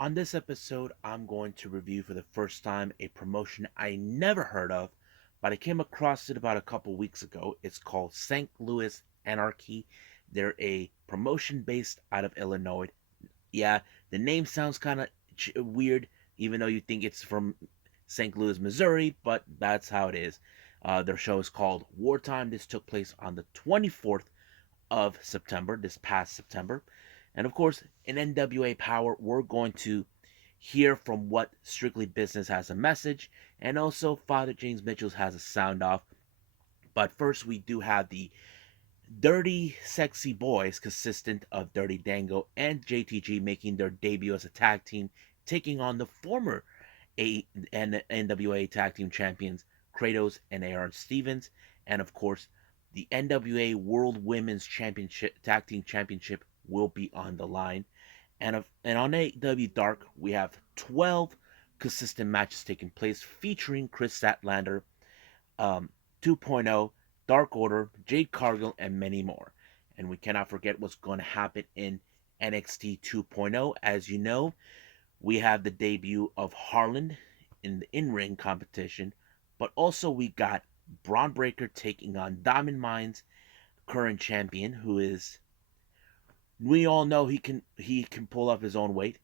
On this episode, I'm going to review for the first time a promotion I never heard of, but I came across it about a couple weeks ago. It's called St. Louis Anarchy. They're a promotion based out of Illinois. Yeah, the name sounds kind of weird, even though you think it's from St. Louis, Missouri, but that's how it is. Their show is called Wartime. This took place on the 24th of September, this past September. And of course, in NWA Powerrr, we're going to hear from what Strictly Business has a message, and also Father James Mitchell's has a sound off. But first, we do have the Dirty Sexy Boys, consistent of Dirty Dango and JTG, making their debut as a tag team, taking on the former NWA Tag Team Champions, Kratos and Aaron Stevens, and of course, the NWA World Women's Championship Tag Team Championship will be on the line. And on AEW Dark, we have 12 consistent matches taking place featuring Kris Statlander, 2.0, Dark Order, Jade Cargill, and many more. And we cannot forget what's going to happen in NXT 2.0. As you know, we have the debut of Harland in the in-ring competition, but also we got Bron Breakker taking on Diamond Mine's current champion, who is, we all know he can pull up his own weight,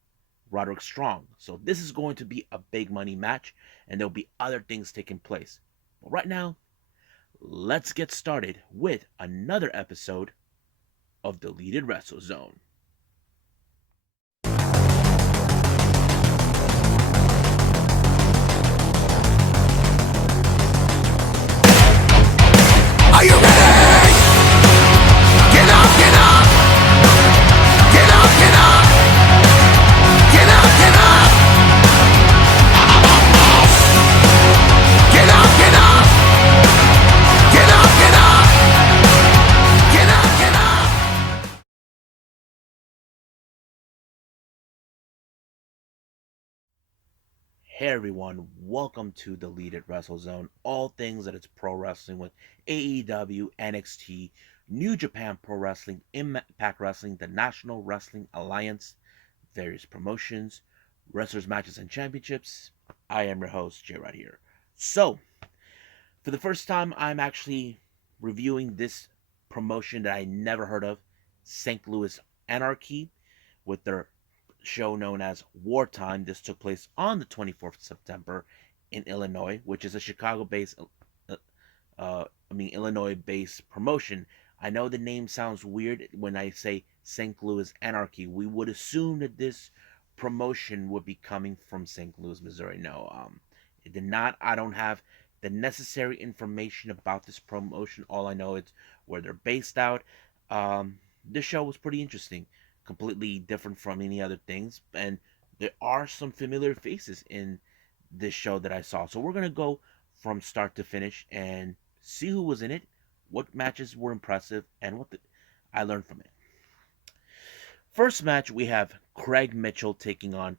Roderick Strong. So this is going to be a big money match, and there'll be other things taking place. But right now, let's get started with another episode of Deleted Wrestle Zone. Are you ready? Get up, get up! Get up, get up! Get up, get up! Get up, get up! Get up, get up! Get up, get up! Hey everyone, welcome to Deleted Wrestle Zone. All things that it's pro wrestling with AEW, NXT, New Japan Pro Wrestling, Impact Wrestling, the National Wrestling Alliance, various promotions, wrestlers, matches, and championships. I am your host, Jay right here. So, for the first time, I'm actually reviewing this promotion that I never heard of, St. Louis Anarchy, with their show known as Wartime. This took place on the 24th of September in Illinois, which is a Chicago-based, Illinois-based promotion. I know the name sounds weird when I say St. Louis Anarchy. We would assume that this promotion would be coming from St. Louis, Missouri. No, it did not. I don't have the necessary information about this promotion. All I know is where they're based out. This show was pretty interesting, completely different from any other things, and there are some familiar faces in this show that I saw. So we're gonna go from start to finish and see who was in it, what matches were impressive, and I learned from it. First match, we have Craig Mitchell taking on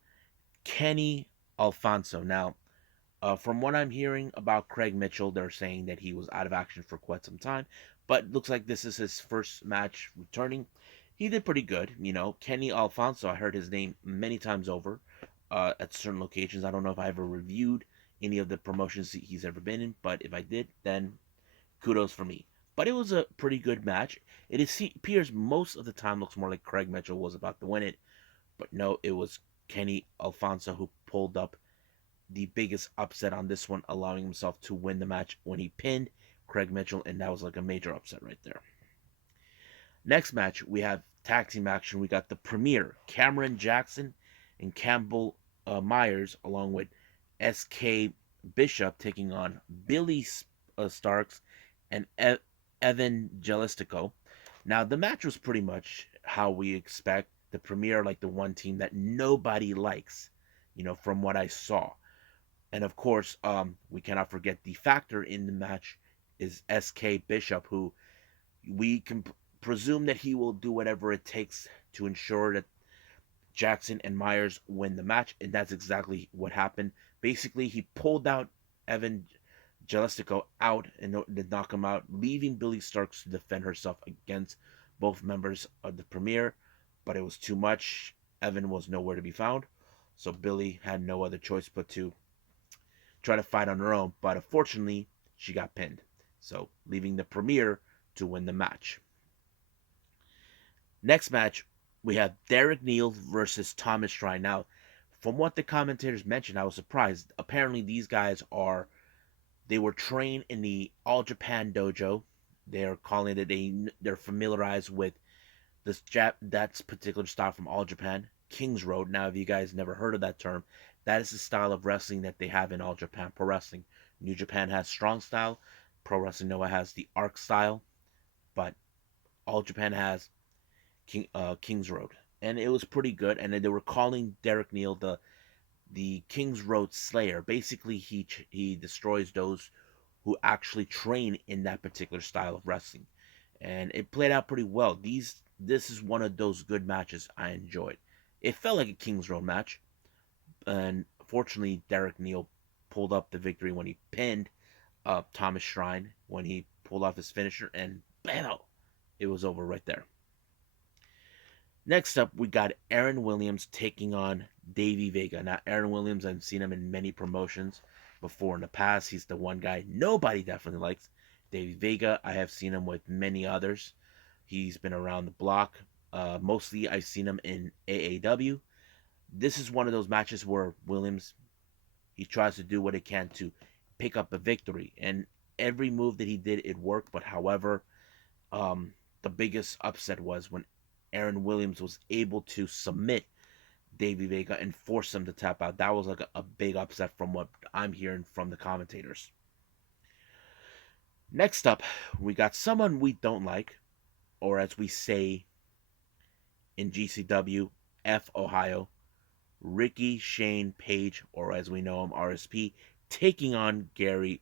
Kenny Alfonso. Now, from what I'm hearing about Craig Mitchell, they're saying that he was out of action for quite some time, but looks like this is his first match returning. He did pretty good. Kenny Alfonso, I heard his name many times over at certain locations. I don't know if I ever reviewed any of the promotions he's ever been in, but if I did, then kudos for me. But it was a pretty good match. Appears most of the time looks more like Craig Mitchell was about to win it, but no, it was Kenny Alfonso who pulled up the biggest upset on this one, allowing himself to win the match when he pinned Craig Mitchell, and that was like a major upset right there. Next match, we have tag team action. We got the Premier, Cameron Jackson and Campbell Myers, along with SK Bishop, taking on Billy Starks and Evan Jelistico. Now, the match was pretty much how we expect. The Premier, like the one team that nobody likes, from what I saw. And of course, we cannot forget the factor in the match is SK Bishop, who we can presume that he will do whatever it takes to ensure that Jackson and Myers win the match, and that's exactly what happened. Basically, he pulled out Evan Jelistico out and did knock him out, leaving Billy Starks to defend herself against both members of the Premier, but it was too much. Evan was nowhere to be found. So Billy had no other choice but to try to fight on her own. But unfortunately, she got pinned. So leaving the Premier to win the match. Next match, we have Derek Neal versus Thomas Shrine. Now, from what the commentators mentioned, I was surprised. Apparently, these guys they were trained in the All Japan Dojo. They're calling it they're familiarized with that's particular style from All Japan, King's Road. Now, if you guys never heard of that term, that is the style of wrestling that they have in All Japan Pro Wrestling. New Japan has Strong Style, Pro Wrestling Noah has the Arc Style, but All Japan has King's Road, and it was pretty good. And then they were calling Derek Neal the King's Road Slayer. Basically, he destroys those who actually train in that particular style of wrestling, and it played out pretty well. This is one of those good matches I enjoyed. It felt like a King's Road match, and fortunately, Derek Neal pulled up the victory when he pinned Thomas Shrine when he pulled off his finisher, and bam, it was over right there. Next up, we got Aaron Williams taking on Davey Vega. Now, Aaron Williams, I've seen him in many promotions before in the past. He's the one guy nobody definitely likes. Davey Vega, I have seen him with many others. He's been around the block. Mostly, I've seen him in AAW. This is one of those matches where Williams, he tries to do what he can to pick up a victory. And every move that he did, it worked. But however, the biggest upset was when Aaron Williams was able to submit Davey Vega and force him to tap out. That was like a big upset from what I'm hearing from the commentators. Next up, we got someone we don't like, or as we say in GCW, F Ohio, Ricky Shane Page, or as we know him, RSP, taking on Gary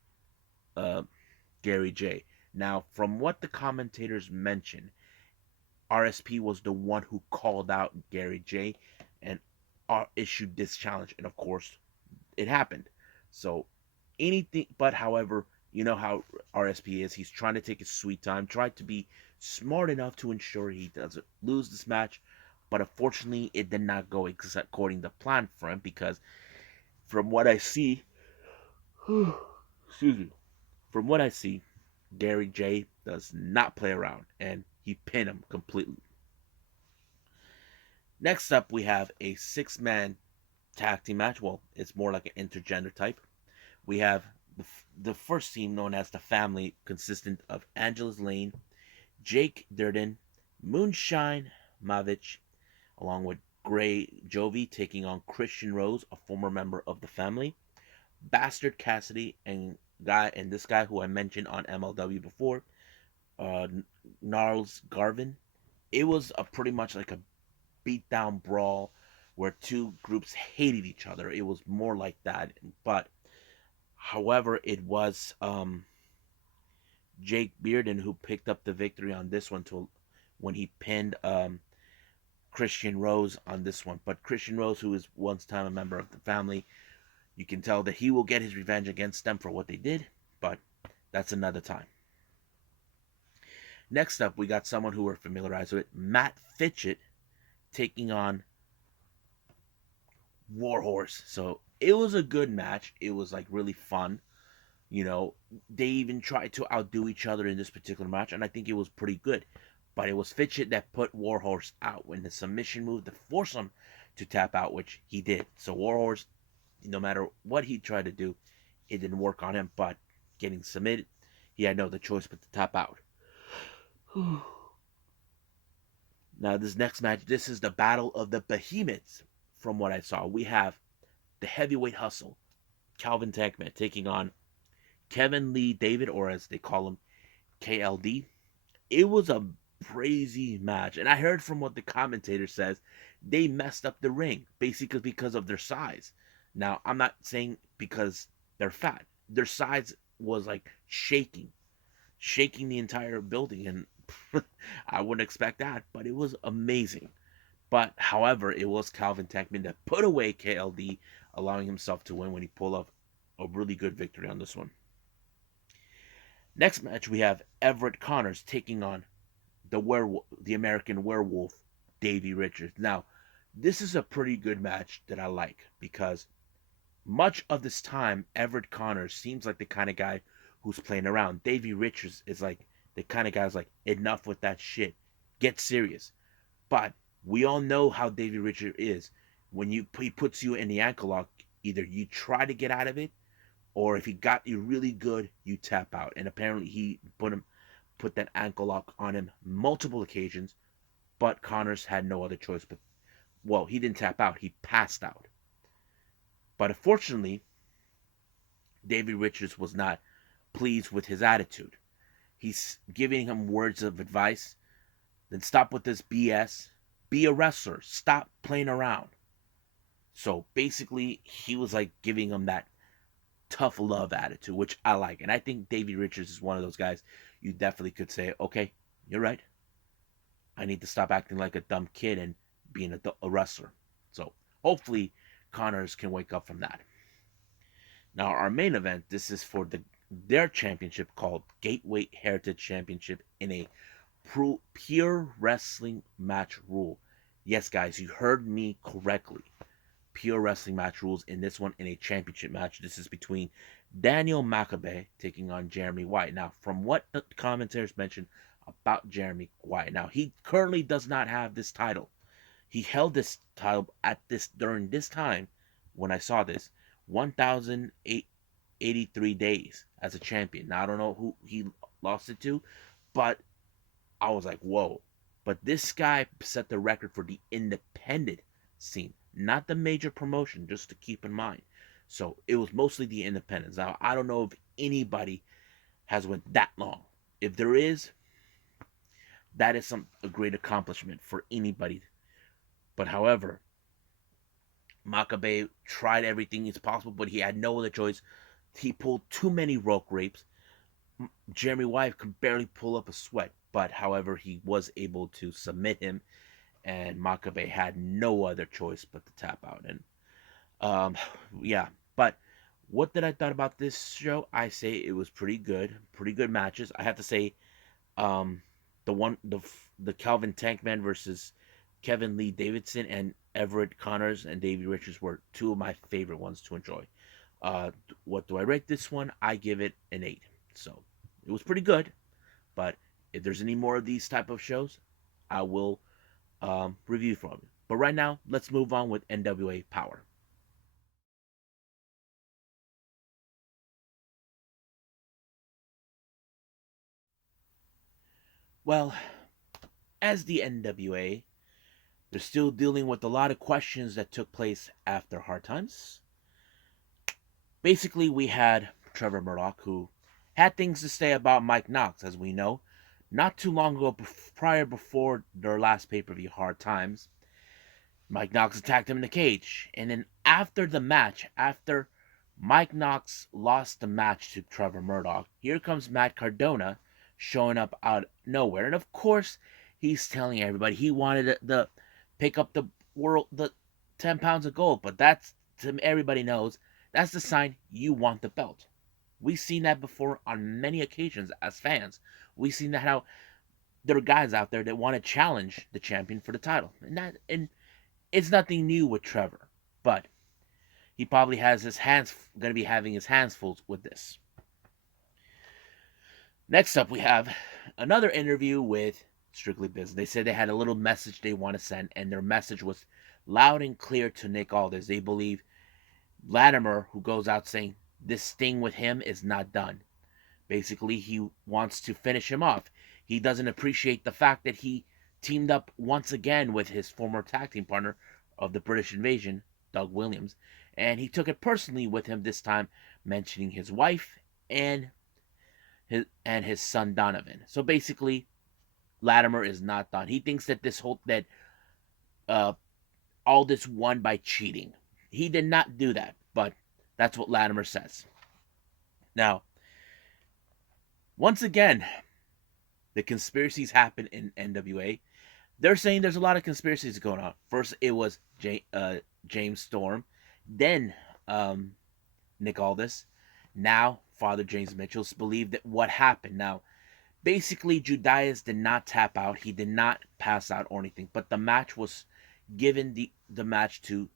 J. Now, from what the commentators mentioned, RSP was the one who called out Gary J and issued this challenge, and of course, it happened. So anything, but however, you know how RSP is. He's trying to take his sweet time, tried to be smart enough to ensure he doesn't lose this match, but unfortunately, it did not go according to plan for him because from what I see, excuse me, from what I see, Gary J does not play around, and he pinned him completely. Next up, we have a six-man tag team match. Well, it's more like an intergender type. We have the first team known as the Family, consistent of Angela's Lane, Jake Durden, Moonshine Mavich, along with Gray Jovi taking on Christian Rose, a former member of the Family, Bastard Cassidy, and this guy who I mentioned on MLW before, Gnarls Garvin. It was a pretty much like a beatdown brawl where two groups hated each other. It was more like that, but however, it was Jake Bearden who picked up the victory on this one when he pinned Christian Rose on this one. But Christian Rose, who is once time a member of the Family, you can tell that he will get his revenge against them for what they did, but that's another time. Next up, we got someone who we're familiarized with, Matt Fitchett, taking on Warhorse. So it was a good match. It was like really fun. You know, they even tried to outdo each other in this particular match, and I think it was pretty good. But it was Fitchett that put Warhorse out when the submission move to force him to tap out, which he did. So Warhorse, no matter what he tried to do, it didn't work on him. But getting submitted, he had no other choice but to tap out. Now, this next match, this is the Battle of the Behemoths. From what I saw, we have the Heavyweight Hustle, Calvin Tankman, taking on Kevin Lee David, or as they call him, KLD. It was a crazy match, and I heard from what the commentator says, they messed up the ring, basically because of their size. Now, I'm not saying because they're fat. Their size was like shaking the entire building, and I wouldn't expect that, but it was amazing. But however, it was Calvin Tankman that put away KLD, allowing himself to win when he pulled off a really good victory on this one. Next match, we have Everett Connors taking on the American Werewolf, Davey Richards. Now, this is a pretty good match that I like because much of this time, Everett Connors seems like the kind of guy who's playing around. Davey Richards is like the kind of guy who's like, enough with that shit. Get serious. But we all know how Davey Richards is. When he puts you in the ankle lock, either you try to get out of it, or if he got you really good, you tap out. And apparently he put that ankle lock on him multiple occasions, but Connors had no other choice. But well, he didn't tap out; he passed out. But unfortunately, Davey Richards was not pleased with his attitude. He's giving him words of advice. Then stop with this BS. Be a wrestler. Stop playing around. So basically, he was like giving him that tough love attitude, which I like. And I think Davey Richards is one of those guys you definitely could say, okay, you're right. I need to stop acting like a dumb kid and being a wrestler. So hopefully Connors can wake up from that. Now our main event, this is for their championship called Gateway Heritage Championship in a pure wrestling match rule. Yes, guys, you heard me correctly. Pure wrestling match rules in this one in a championship match. This is between Daniel Maccabee taking on Jeremy White. Now, from what the commentators mentioned about Jeremy White, now he currently does not have this title. He held this title during this time when I saw this 1,083 days as a champion. Now I don't know who he lost it to, but I was like, whoa. But this guy set the record for the independent scene, not the major promotion, just to keep in mind. So it was mostly the independents. Now I don't know if anybody has went that long. If there is, that is a great accomplishment for anybody. But however, Maccabee tried everything as possible, but he had no other choice. He pulled too many rope rapes. Jeremy White could barely pull up a sweat, but however, he was able to submit him, and Maccabee had no other choice but to tap out. And um, yeah, but what did I thought about this show? I say it was pretty good matches. I have to say, um, the Calvin Tankman versus Kevin Lee Davidson and Everett Connors and Davey Richards were two of my favorite ones to enjoy. What do I rate this one? I give it an 8. So it was pretty good, but if there's any more of these type of shows, I will review from it. But right now, let's move on with NWA Powerrr. Well, as the NWA, they're still dealing with a lot of questions that took place after Hard Times. Basically, we had Trevor Murdoch, who had things to say about Mike Knox, as we know. Not too long ago, before their last pay-per-view, Hard Times, Mike Knox attacked him in the cage. And then after the match, after Mike Knox lost the match to Trevor Murdoch, here comes Matt Cardona showing up out of nowhere. And of course, he's telling everybody he wanted to pick up the 10 pounds of gold. But that's, everybody knows, that's the sign you want the belt. We've seen that before on many occasions as fans. We've seen that how there are guys out there that want to challenge the champion for the title. And it's nothing new with Trevor. But he probably has going to be having his hands full with this. Next up, we have another interview with Strictly Business. They said they had a little message they want to send, and their message was loud and clear to Nick Aldis. They believe Latimer, who goes out saying this thing with him is not done. Basically, he wants to finish him off. He doesn't appreciate the fact that he teamed up once again with his former tag team partner of the British Invasion, Doug Williams, and he took it personally with him this time, mentioning his wife and his son Donovan. So basically, Latimer is not done. He thinks that Aldis won by cheating. He did not do that, but that's what Latimer says. Now, once again, the conspiracies happen in NWA. They're saying there's a lot of conspiracies going on. First, it was James Storm, then Nick Aldis, now Father James Mitchell's believed that what happened. Now, basically, Judas did not tap out. He did not pass out or anything, but the match was given the match to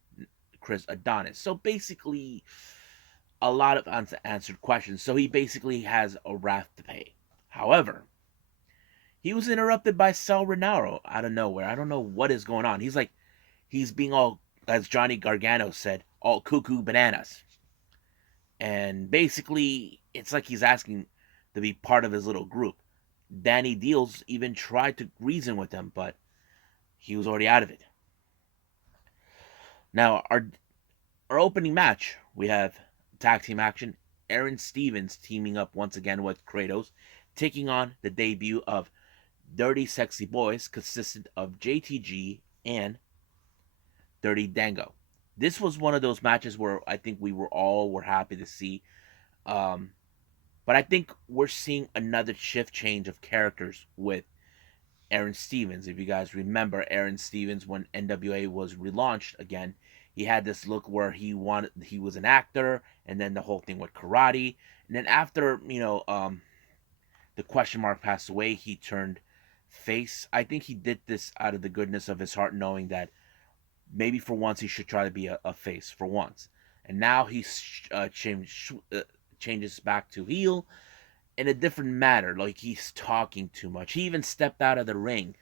Chris Adonis. So basically, a lot of unanswered questions. So he basically has a wrath to pay. However, he was interrupted by Sal Rinauro out of nowhere. I don't know what is going on. He's being all, as Johnny Gargano said, all cuckoo bananas. And basically, it's like he's asking to be part of his little group. Danny Deals even tried to reason with him, but he was already out of it. Now, our opening match, we have tag team action. Aaron Stevens teaming up once again with Kratos, taking on the debut of Dirty Sexy Boys, consistent of JTG and Dirty Dango. This was one of those matches where I think we were happy to see. Um, but I think we're seeing another shift change of characters with Aaron Stevens. If you guys remember Aaron Stevens when NWA was relaunched again, he had this look where he was an actor, and then the whole thing with karate, and then after the question mark passed away, he turned face. I think he did this out of the goodness of his heart, knowing that maybe for once he should try to be a face for once. And now he's changes back to heel in a different manner. Like he's talking too much. He even stepped out of the ring,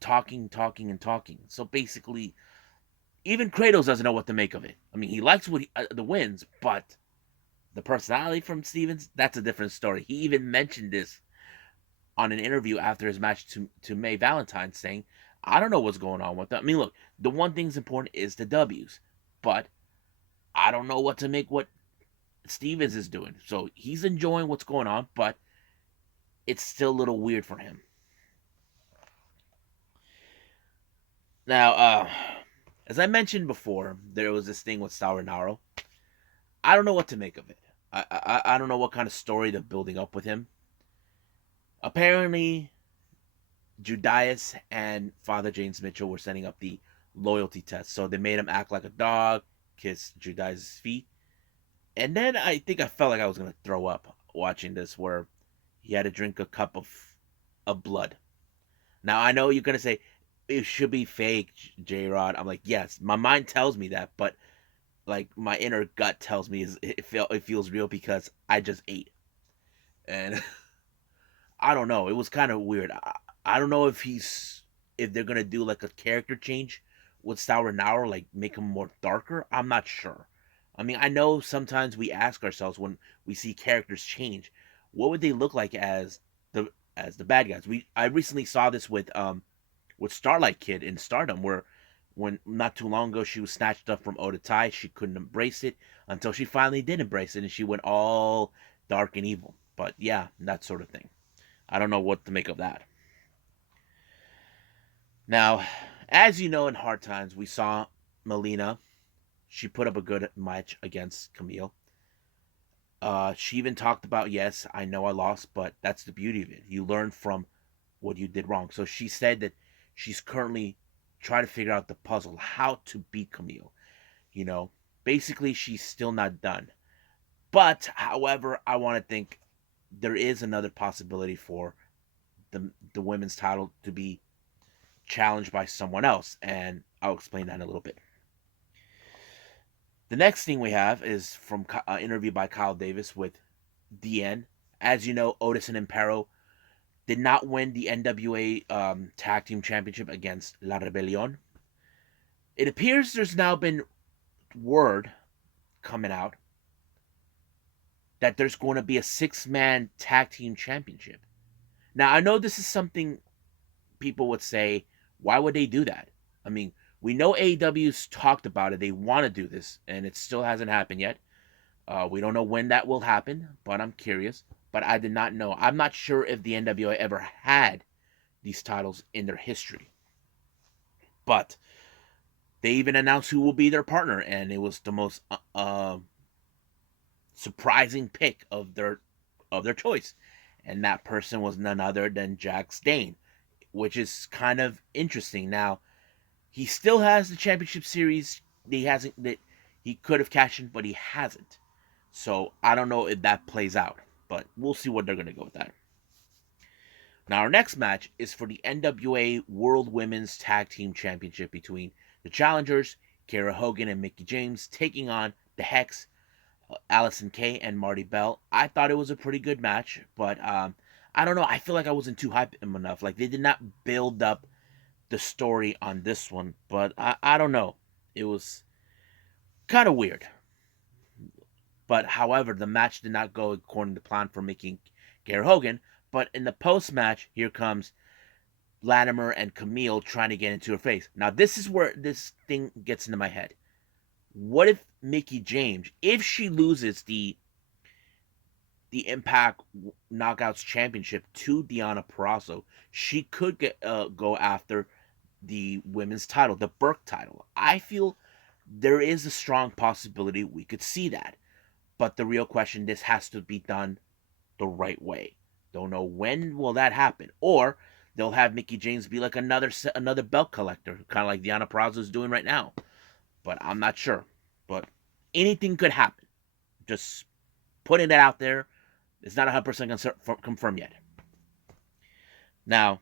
talking, and talking. So basically, even Kratos doesn't know what to make of it. I mean, he likes the wins, but the personality from Stevens, that's a different story. He even mentioned this on an interview after his match to May Valentine, saying, I don't know what's going on with that. I mean, look, the one thing's important is the W's, but I don't know what to make what Stevens is doing. So he's enjoying what's going on, but it's still a little weird for him. Now, as I mentioned before, there was this thing with Sauronaro. I don't know what to make of it. I don't know what kind of story they're building up with him. Apparently, Judas and Father James Mitchell were setting up the loyalty test. So they made him act like a dog, kiss Judas' feet. And then I think I felt like I was going to throw up watching this, where he had to drink a cup of blood. Now, I know you're going to say, it should be fake, J-Rod. I'm like, yes, my mind tells me that, but like my inner gut tells me it feels real because I just ate. And I don't know. It was kind of weird. I don't know if they're gonna do like a character change with Sauronauer, like make him more darker. I'm not sure. I mean, I know sometimes we ask ourselves when we see characters change, what would they look like as the bad guys? I recently saw this with Starlight Kid in Stardom, where when not too long ago she was snatched up from Oda Tai, she couldn't embrace it until she finally did embrace it, and she went all dark and evil. But yeah, that sort of thing. I don't know what to make of that. Now, as you know, in Hard Times, we saw Melina. She put up a good match against Camille. She even talked about, yes, I know I lost, but that's the beauty of it. You learn from what you did wrong. So she said that she's currently trying to figure out the puzzle, how to beat Camille. You know, basically, she's still not done. But, however, I want to think there is another possibility for the women's title to be challenged by someone else, and I'll explain that in a little bit. The next thing we have is from an interview by Kyle Davis with DN. As you know, Otis and Impero did not win the NWA Tag Team Championship against La Rebellion. It appears there's now been word coming out that there's going to be a 6-man Tag Team Championship. Now, I know this is something people would say, why would they do that? I mean, we know AEW's talked about it. They want to do this, and it still hasn't happened yet. We don't know when that will happen, but I'm curious. But I did not know. I'm not sure if the NWA ever had these titles in their history. But they even announced who will be their partner, and it was the most surprising pick of their choice. And that person was none other than Jax Dane, which is kind of interesting. Now, he still has the championship series. That he could have cashed in, but he hasn't. So I don't know if that plays out, but we'll see what they're going to go with that. Now, our next match is for the NWA World Women's Tag Team Championship between The challengers, Kara Hogan and Mickie James, taking on the Hex, Allison Kay and Marty Bell. I thought it was a pretty good match, but I don't know. I feel like I wasn't too hyped enough. Like they did not build up the story on this one, but I don't know. It was kind of weird. But however, the match did not go according to plan for Mickey Kara Hogan. But in the post match, here comes Latimer and Camille trying to get into her face. Now this is where this thing gets into my head. What if Mickie James, if she loses the Impact Knockouts Championship to Deonna Purrazzo, she could go after the women's title, the Burke title. I feel there is a strong possibility we could see that. But the real question, this has to be done the right way. Don't know when will that happen, or they'll have Mickie James be like another belt collector, kind of like Deonna Purrazzo is doing right now. But I'm not sure. But anything could happen. Just putting it out there. It's not 100% confirmed yet. Now,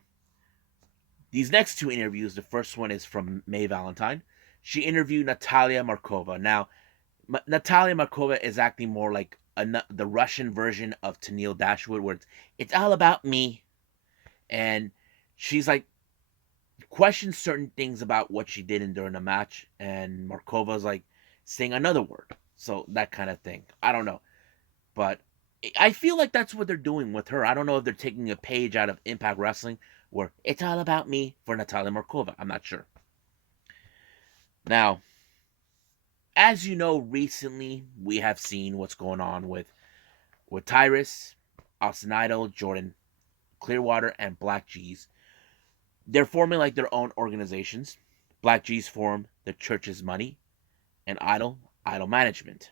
these next two interviews, the first one is from May Valentine. She interviewed Natalia Markova. Now, Natalia Markova is acting more like the Russian version of Tennille Dashwood, where it's all about me. And she's like, questions certain things about what she did during the match. And Markova's like saying another word. So that kind of thing. I don't know. But I feel like that's what they're doing with her. I don't know if they're taking a page out of Impact Wrestling where it's all about me for Natalia Markova. I'm not sure. Now, as you know, recently we have seen what's going on with Tyrus, Austin Idol, Jordan Clearwater, and Black G's. They're forming like their own organizations. Black G's form the Church's Money, and Idol Management.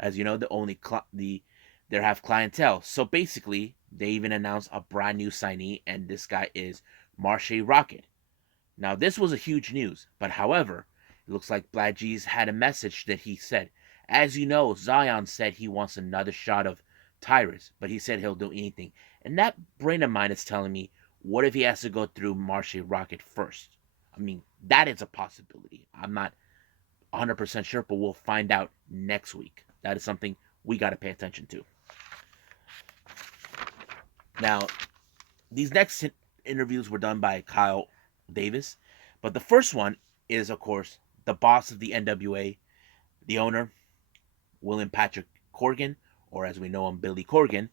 As you know, they have clientele. So basically, they even announced a brand new signee, and this guy is Marshe Rocket. Now, this was a huge news, but however, it looks like Black G's had a message that he said, as you know, Zion said he wants another shot of Tyrus, but he said he'll do anything. And that brain of mine is telling me, what if he has to go through Marshe Rocket first? I mean, that is a possibility. I'm not 100% sure, but we'll find out next week. That is something we got to pay attention to. Now, these next interviews were done by Kyle Davis, but the first one is, of course, the boss of the NWA, the owner, William Patrick Corgan, or as we know him, Billy Corgan.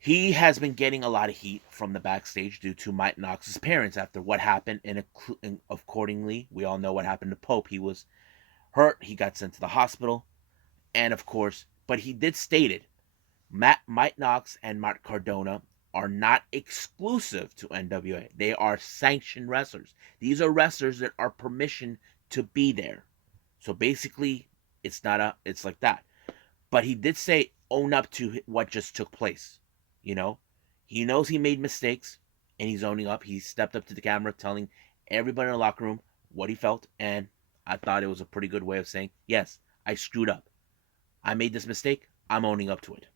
He has been getting a lot of heat from the backstage due to Mike Knox's parents after what happened, and accordingly, we all know what happened to Pope. He was hurt, he got sent to the hospital, and of course, but he did state it. Mike Knox and Matt Cardona are not exclusive to NWA. They are sanctioned wrestlers. These are wrestlers that are permission to be there. So basically, it's like that. But he did say own up to what just took place. You know, he knows he made mistakes, and he's owning up. He stepped up to the camera, telling everybody in the locker room what he felt, and I thought it was a pretty good way of saying, yes, I screwed up. I made this mistake. I'm owning up to it.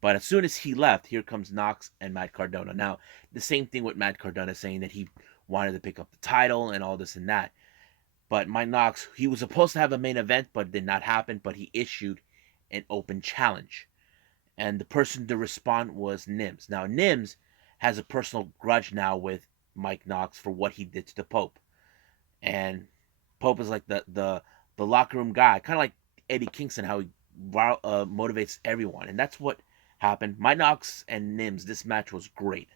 But as soon as he left, here comes Knox and Matt Cardona. Now, the same thing with Matt Cardona saying that he wanted to pick up the title and all this and that. But Mike Knox, he was supposed to have a main event, but it did not happen. But he issued an open challenge. And the person to respond was Nims. Now, Nims has a personal grudge now with Mike Knox for what he did to the Pope. And Pope is like the locker room guy, kind of like Eddie Kingston, how he motivates everyone. And that's what happened. Mike Knox and Nims, this match was great.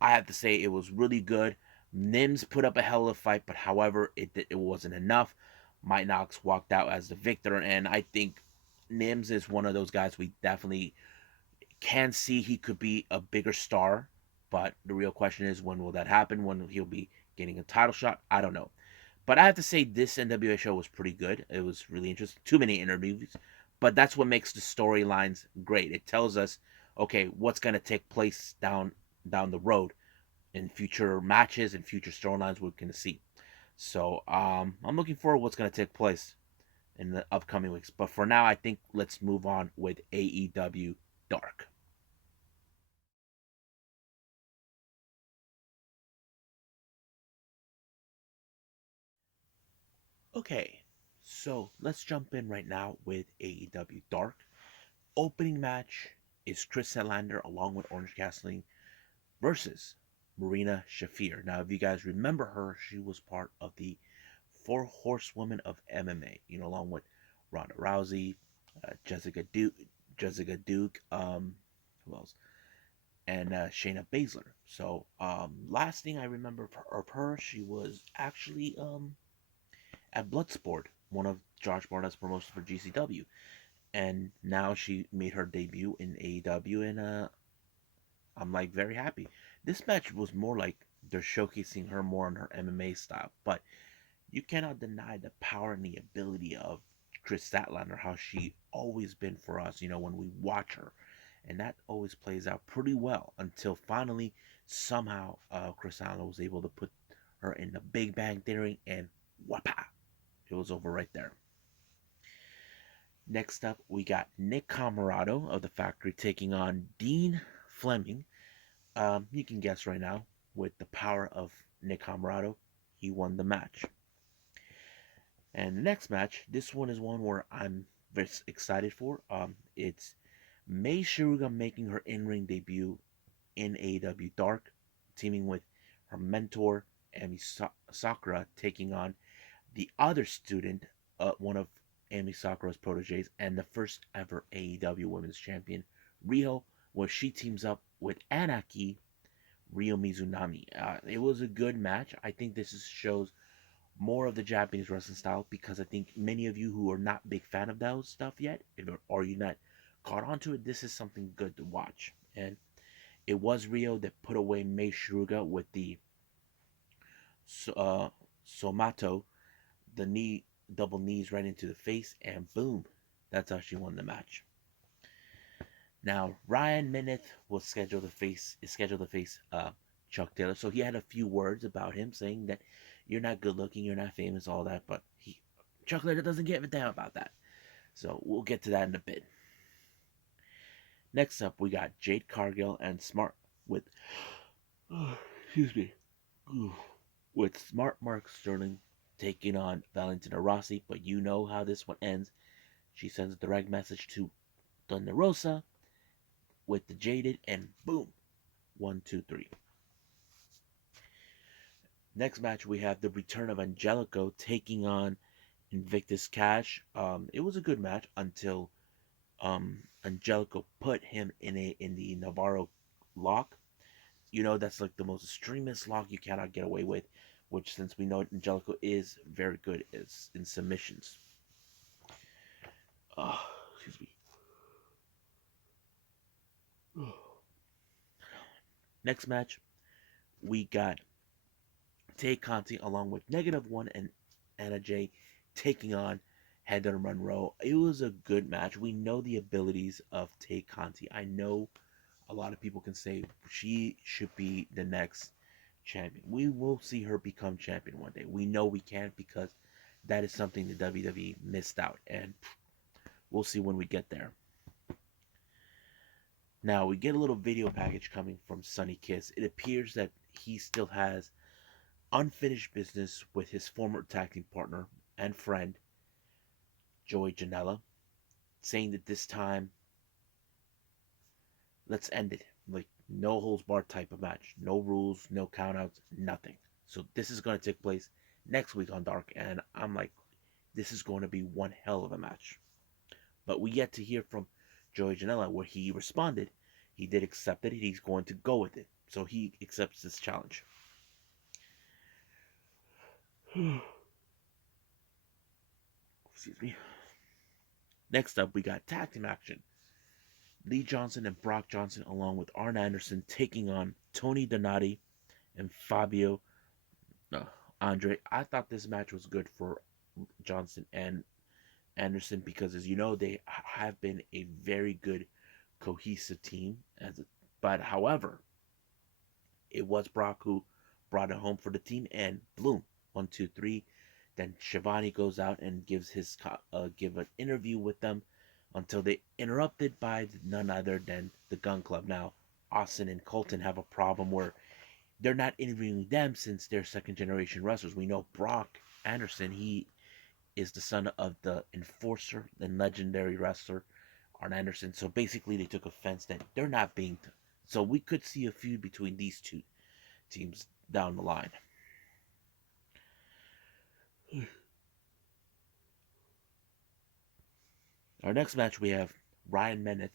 I have to say it was really good. Nims put up a hell of a fight, but however, it wasn't enough. Mike Knox walked out as the victor, and I think Nims is one of those guys we definitely can see he could be a bigger star. But the real question is, when will that happen? When he'll be getting a title shot? I don't know. But I have to say this NWA show was pretty good. It was really interesting. Too many interviews. But that's what makes the storylines great. It tells us, okay, what's going to take place down the road in future matches and future storylines we're going to see. So I'm looking forward to what's going to take place in the upcoming weeks. But for now, I think let's move on with AEW Dark. Okay, so let's jump in right now with AEW Dark. Opening match is Kris Statlander along with Orange Cassidy versus Marina Shafir. Now, if you guys remember her, she was part of the Four Horsewomen of MMA, along with Ronda Rousey, Jessica Duke, who else? And Shayna Baszler. So, last thing I remember of her, she was actually at Bloodsport, one of Josh Barnett's promotions for GCW, and now she made her debut in AEW, and I'm like very happy. This match was more like they're showcasing her more on her MMA style, but you cannot deny the power and the ability of Kris Statlander, how she always been for us, when we watch her. And that always plays out pretty well until finally, somehow, Kris Statlander was able to put her in the Big Bang Theory, and whapa, it was over right there. Next up, we got Nick Comoroto of the Factory taking on Dean Fleming. You can guess right now, with the power of Nick Comoroto, he won the match. And the next match, this one is one where I'm very excited for. It's Mei Shiruga making her in-ring debut in AEW Dark, teaming with her mentor Emi Sakura, taking on the other student, one of Emi Sakura's proteges, and the first ever AEW Women's Champion, Riho, where she teams up with Anarchy, Ryo Mizunami. It was a good match. I think shows more of the Japanese wrestling style, because I think many of you who are not big fan of those stuff yet, or you're not caught onto it, this is something good to watch. And it was Rio that put away Mei Shiruga with the Somato, the double knees right into the face, and boom, that's how she won the match. Now Ryan Mineth is scheduled to face Chuck Taylor, so he had a few words about him, saying that you're not good looking, you're not famous, all that, but Chuck Taylor doesn't give a damn about that. So we'll get to that in a bit. Next up, we got Jade Cargill and Smart with, excuse me, with Smart Mark Sterling taking on Valentina Rossi, but you know how this one ends. She sends a direct message to Thunder Rosa with the Jaded, and boom, 1, 2, 3. Next match, we have the return of Angelico taking on Invictus Cash. It was a good match until Angelico put him in the Navarro lock. That's like the most extremist lock you cannot get away with, which, since we know Angelico is very good in submissions. Excuse me. Next match, we got Tay Conti along with -1 and Anna Jay taking on Heather Monroe. It was a good match. We know the abilities of Tay Conti. I know a lot of people can say she should be the next champion. We will see her become champion one day. We know we can, because that is something the WWE missed out, and we'll see when we get there. Now we get a little video package coming from Sonny Kiss. It appears that he still has unfinished business with his former tag team partner and friend, Joey Janela, saying that this time, let's end it. Like, no holds barred type of match. No rules, no countouts, nothing. So this is going to take place next week on Dark, and I'm like, this is going to be one hell of a match. But we yet to hear from Joey Janela, where he responded. He did accept it. He's going to go with it. So he accepts this challenge. Excuse me. Next up, we got tag team action. Lee Johnson and Brock Johnson, along with Arn Anderson, taking on Tony Donati and Fabio Andre. I thought this match was good for Johnson and Anderson, because, as you know, they have been a very good cohesive team. But however, it was Brock who brought it home for the team, and boom, 1, 2, 3. Then Shivani goes out and gives give an interview with them, until they interrupted by none other than the Gun Club. Now, Austin and Colton have a problem where they're not interviewing them, since they're second generation wrestlers. We know Brock Anderson, he is the son of the enforcer and legendary wrestler Arn Anderson. So basically, they took offense that they're not being. So we could see a feud between these two teams down the line. Our next match, we have Ryan Meneth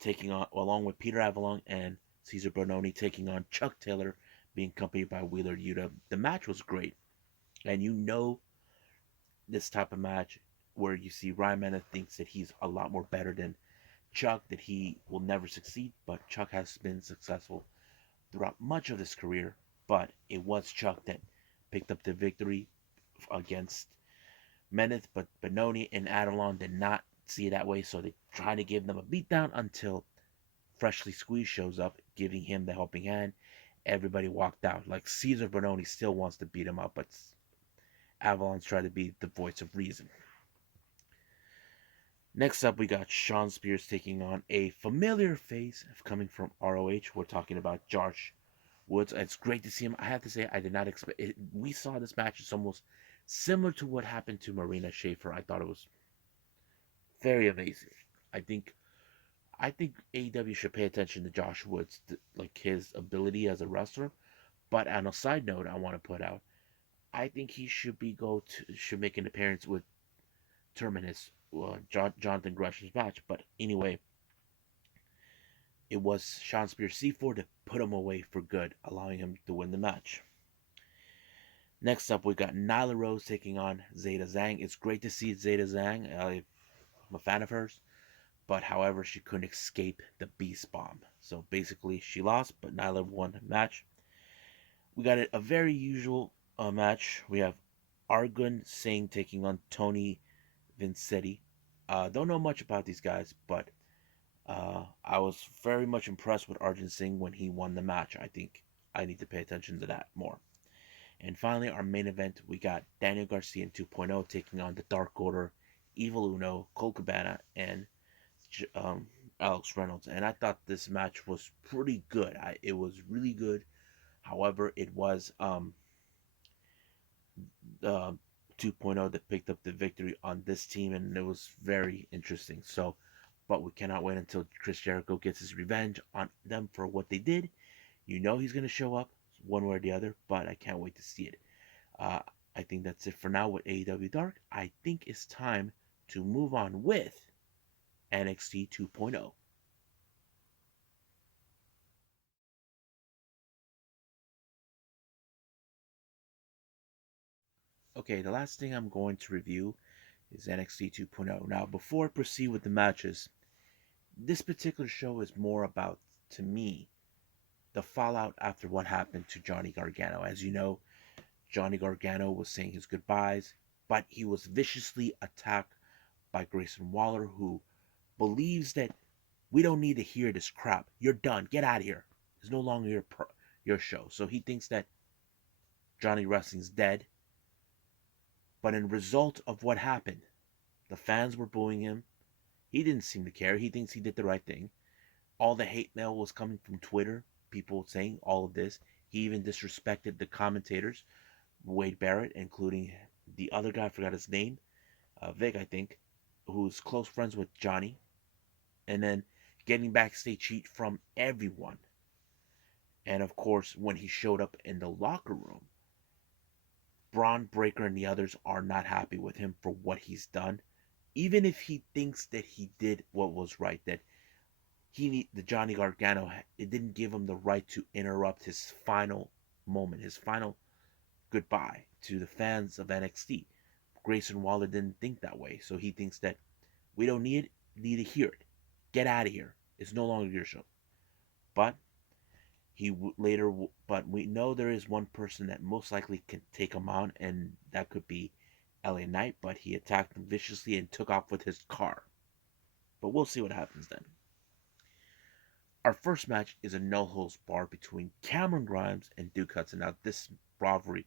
taking on, along with Peter Avalon and Cesar Bononi, taking on Chuck Taylor, being accompanied by Wheeler Yuta. The match was great, and you know this type of match where you see Ryan Meneth thinks that he's a lot more better than Chuck, that he will never succeed, but Chuck has been successful throughout much of his career. But it was Chuck that picked up the victory against Meneth, but Benoni and Adelon did not see it that way, so they tried to give them a beatdown until Freshly Squeezed shows up, giving him the helping hand. Everybody walked out. Like Cesar Bononi still wants to beat him up, but Avalon's trying to be the voice of reason. Next up, we got Shawn Spears taking on a familiar face coming from ROH. We're talking about Josh Woods. It's great to see him. I have to say, I did not expect it. We saw this match. It's almost similar to what happened to Marina Shafir. I thought it was very amazing. I think I think AEW should pay attention to Josh Woods, like his ability as a wrestler. But on a side note, I want to put out, I think he should make an appearance with Terminus, Jonathan Gresham's match. But anyway, it was Shawn Spears C4 to put him away for good, allowing him to win the match. Next up, we got Nyla Rose taking on Zeta Zhang. It's great to see Zeta Zhang. I'm a fan of hers. But however, she couldn't escape the Beast Bomb. So basically, she lost, but Nyla won the match. We got a very usual match. We have Argun Singh taking on Tony Vincetti. Don't know much about these guys, but I was very much impressed with Arjun Singh when he won the match. I think I need to pay attention to that more. And finally, our main event, we got Daniel Garcia in 2.0 taking on the Dark Order, Evil Uno, Colt Cabana, and um, Alex Reynolds. And I thought this match was pretty good. It was really good. However, it was uh, 2.0 that picked up the victory on this team, and it was very interesting. So, but we cannot wait until Chris Jericho gets his revenge on them for what they did. You know he's going to show up one way or the other, but I can't wait to see it. Uh, I think that's it for now with AEW Dark. I think it's time to move on with NXT 2.0. Okay, the last thing I'm going to review is NXT 2.0. Now, before I proceed with the matches, this particular show is more about, to me, the fallout after what happened to Johnny Gargano. As you know, Johnny Gargano was saying his goodbyes, but he was viciously attacked by Grayson Waller, who believes that we don't need to hear this crap. You're done. Get out of here. It's no longer your show. So he thinks that Johnny Wrestling's dead. But in result of what happened, the fans were booing him. He didn't seem to care. He thinks he did the right thing. All the hate mail was coming from Twitter, people saying all of this. He even disrespected the commentators, Wade Barrett, including the other guy, I forgot his name, Vic, I think, who's close friends with Johnny. And then getting backstage heat from everyone. And of course, when he showed up in the locker room, Bron Breakker and the others are not happy with him for what he's done. Even if he thinks that he did what was right, that the Johnny Gargano, it didn't give him the right to interrupt his final moment, his final goodbye to the fans of NXT. Grayson Waller didn't think that way, so he thinks that we don't need to hear it. Get out of here. It's no longer your show. But but we know there is one person that most likely can take him on, and that could be LA Knight. But he attacked him viciously and took off with his car. But we'll see what happens then. Our first match is a no holds bar between Cameron Grimes and Duke Hudson. Now this rivalry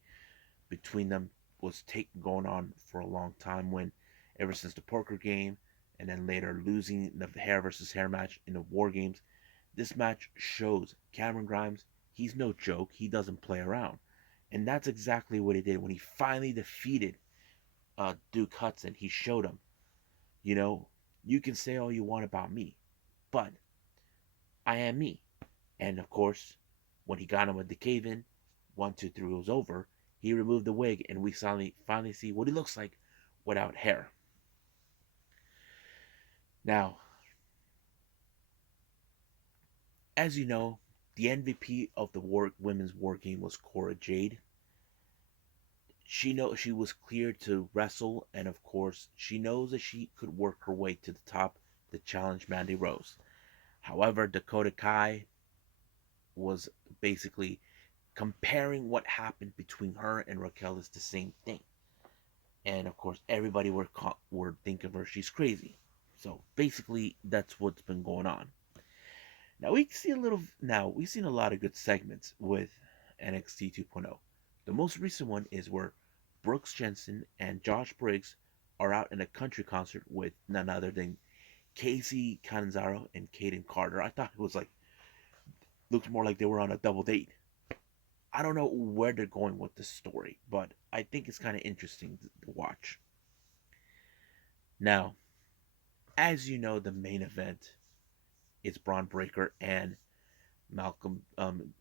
between them was going on for a long time, ever since the poker game, and then later losing the hair versus hair match in the War Games. This match shows Cameron Grimes, he's no joke. He doesn't play around. And that's exactly what he did when he finally defeated Duke Hudson. He showed him, you know, you can say all you want about me, but I am me. And of course, when he got him with the cave in, 1, 2, 3 was over. He removed the wig, and we finally see what he looks like without hair. Now, as you know, the MVP of the women's war game was Cora Jade. She was cleared to wrestle, and of course, she knows that she could work her way to the top to challenge Mandy Rose. However, Dakota Kai was basically comparing what happened between her and Raquel is the same thing. And of course, everybody were thinking of her she's crazy. So basically, that's what's been going on. We've seen a lot of good segments with NXT 2.0. The most recent one is where Brooks Jensen and Josh Briggs are out in a country concert with none other than Casey Canzaro and Caden Carter. I thought it was like looked more like they were on a double date. I don't know where they're going with this story, but I think it's kind of interesting to watch. Now, as you know, the main event is Bron Breakker and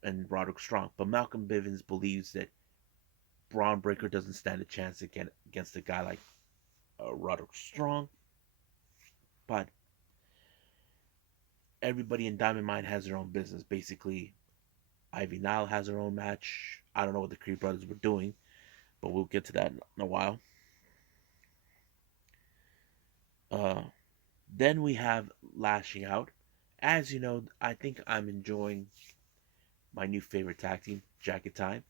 and Roderick Strong. But Malcolm Bivens believes that Bron Breakker doesn't stand a chance against a guy like Roderick Strong. But everybody in Diamond Mine has their own business. Basically, Ivy Nile has her own match. I don't know what the Creed brothers were doing, but we'll get to that in a while. Uh, then we have Lashing Out. As you know, I think I'm enjoying my new favorite tag team, Jacket Time.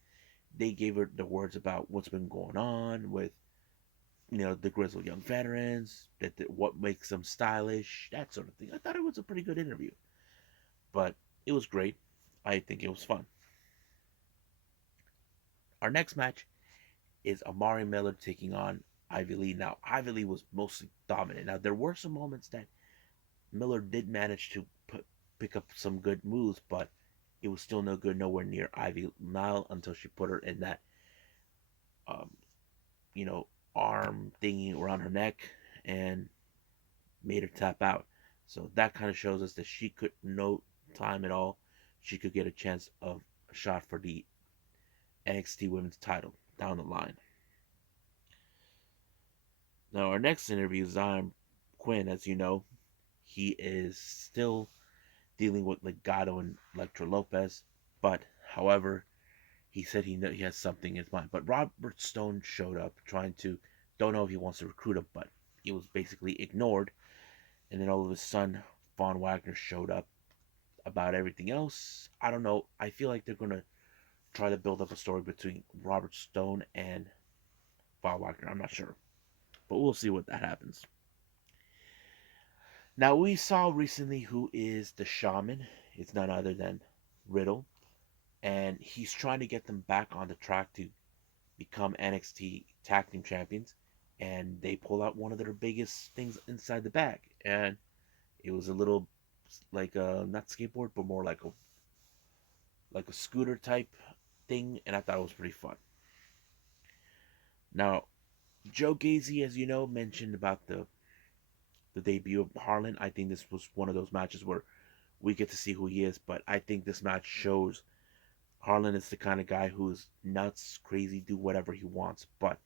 They gave her the words about what's been going on with the grizzled young veterans, what makes them stylish, that sort of thing. I thought it was a pretty good interview, but it was great. I think it was fun. Our next match is Amari Miller taking on Ivy Lee. Now, Ivy Lee was mostly dominant. Now, there were some moments that Miller did manage to pick up some good moves, but it was still no good, nowhere near Ivy Nile until she put her in that, um, you know, arm thingy around her neck and made her tap out. So that kind of shows us that she could, no time at all, she could get a chance of a shot for the NXT Women's title down the line. Now, our next interview is Zion Quinn. As you know, he is still dealing with Legado and Electra Lopez, but however, he said he has something in his mind. But Robert Stone showed up trying to, don't know if he wants to recruit him, but he was basically ignored. And then all of a sudden, Von Wagner showed up about everything else. I don't know. I feel like they're going to try to build up a story between Robert Stone and Von Wagner. I'm not sure. But we'll see what that happens. Now, we saw recently who is the shaman. It's none other than Riddle. And he's trying to get them back on the track to become NXT Tag Team Champions. And they pull out one of their biggest things inside the bag. And it was a little like a, not skateboard, but more like a scooter type thing. And I thought it was pretty fun. Now, Joe Gacy, as you know, mentioned about the debut of Harlan. I think this was one of those matches where we get to see who he is, but I think this match shows Harlan is the kind of guy who's nuts, crazy, do whatever he wants, but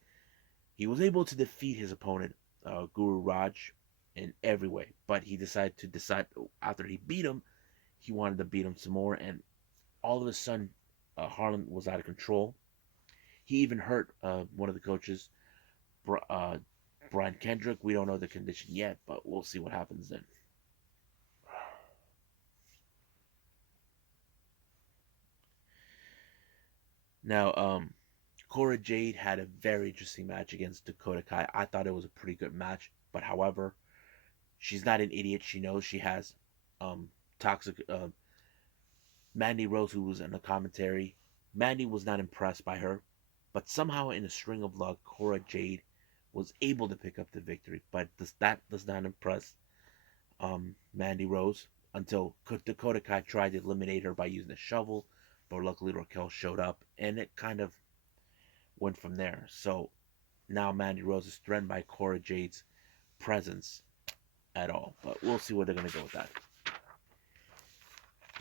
he was able to defeat his opponent, Guru Raj, in every way, but he decided after he beat him, he wanted to beat him some more, and all of a sudden, Harlan was out of control. He even hurt one of the coaches, uh, Brian Kendrick. We don't know the condition yet, but we'll see what happens then. Now, Cora Jade had a very interesting match against Dakota Kai. I thought it was a pretty good match, but however, she's not an idiot. She knows she has toxic. Mandy Rose, who was in the commentary, Mandy was not impressed by her, but somehow in a string of luck, Cora Jade was able to pick up the victory. But that does not impress Mandy Rose until Dakota Kai tried to eliminate her by using a shovel, but luckily Raquel showed up, and it kind of went from there. So now Mandy Rose is threatened by Cora Jade's presence at all. But we'll see where they're going to go with that.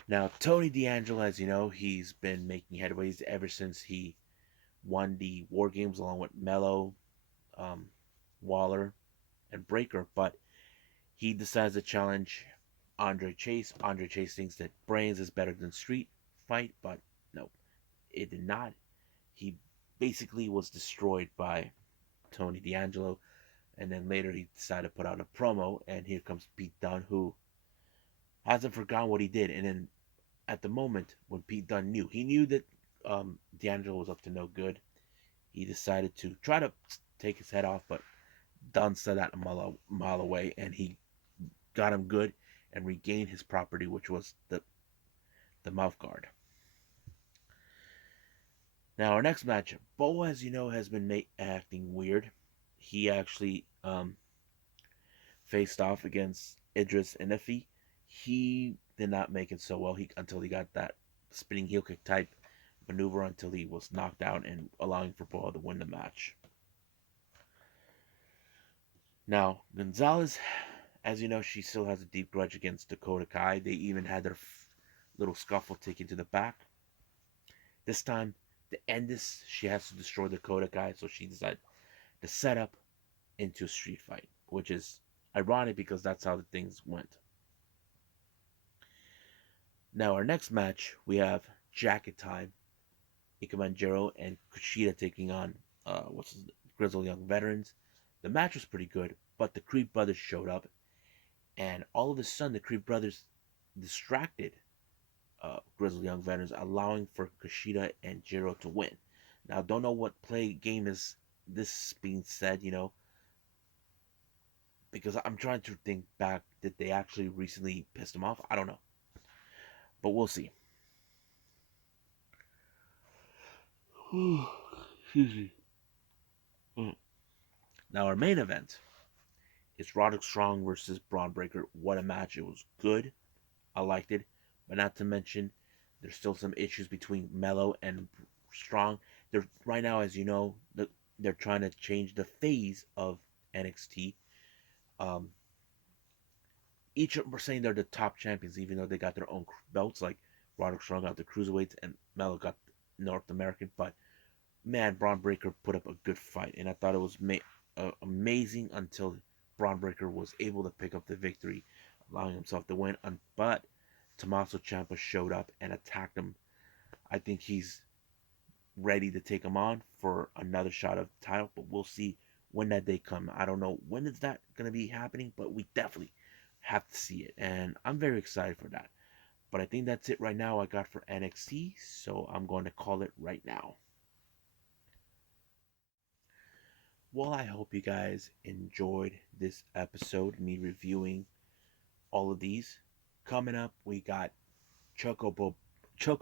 Now, Tony D'Angelo, as you know, he's been making headways ever since he won the War Games along with Mello, um, Waller, and Breakker. But he decides to challenge Andre Chase. Andre Chase thinks that brains is better than street fight, but no, it did not. He basically was destroyed by Tony D'Angelo, and then later he decided to put out a promo, and here comes Pete Dunne, who hasn't forgotten what he did. And then at the moment when Pete Dunne he knew that D'Angelo was up to no good. He decided to try to take his head off, but Dunne said that a mile away, and he got him good and regained his property, which was the mouth guard. Now our next match, Bo, as you know, has been acting weird. He actually faced off against Idris Enefi. He did not make it so well until he got that spinning heel kick type maneuver until he was knocked out and allowing for Bo to win the match. Now, Gonzalez, as you know, she still has a deep grudge against Dakota Kai. They even had their little scuffle taken to the back. This time, to end this, she has to destroy Dakota Kai, so she decided to set up into a street fight, which is ironic because that's how the things went. Now, our next match, we have Jacket Time, Ika Manjaro and Kushida taking on Grizzled Young Veterans. The match was pretty good, but the Creed brothers showed up, and all of a sudden the Creed brothers distracted Grizzled Young Veterans, allowing for Kushida and Jiro to win. Now, don't know what play game is this being said, because I'm trying to think back. Did they actually recently piss them off? I don't know, but we'll see. Excuse me. Now, our main event is Roderick Strong versus Bron Breakker. What a match. It was good. I liked it. But not to mention, there's still some issues between Mello and Strong. They're right now, as you know, they're trying to change the phase of NXT. Um, each of them are saying they're the top champions, even though they got their own belts. Like Roderick Strong got the cruiserweights and Mello got North American. But man, Bron Breakker put up a good fight, and I thought it was amazing until Bron Breakker was able to pick up the victory, allowing himself to win. But Tommaso Ciampa showed up and attacked him. I think he's ready to take him on for another shot of the title, but we'll see when that day comes. I don't know when is that going to be happening, but we definitely have to see it, and I'm very excited for that. But I think that's it right now I got for NXT, so I'm going to call it right now. Well, I hope you guys enjoyed this episode, me reviewing all of these. Coming up, we got Choco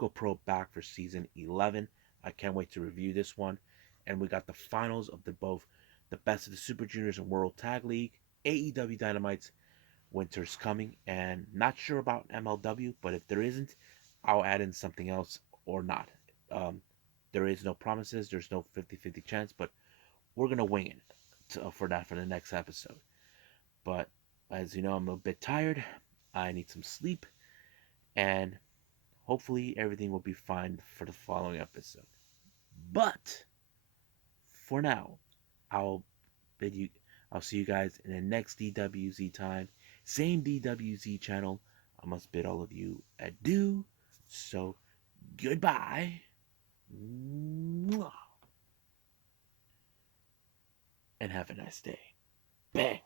Pro back for season 11. I can't wait to review this one. And we got the finals of both the Best of the Super Juniors and World Tag League, AEW Dynamite's Winter's Coming, and not sure about MLW, but if there isn't, I'll add in something else or not. There is no promises, there's no 50-50 chance, but we're going to wing it for the next episode. But as you know, I'm a bit tired. I need some sleep. And hopefully everything will be fine for the following episode. But for now, I'll see you guys in the next DWZ time. Same DWZ channel. I must bid all of you adieu. So goodbye. And have a nice day. Bang.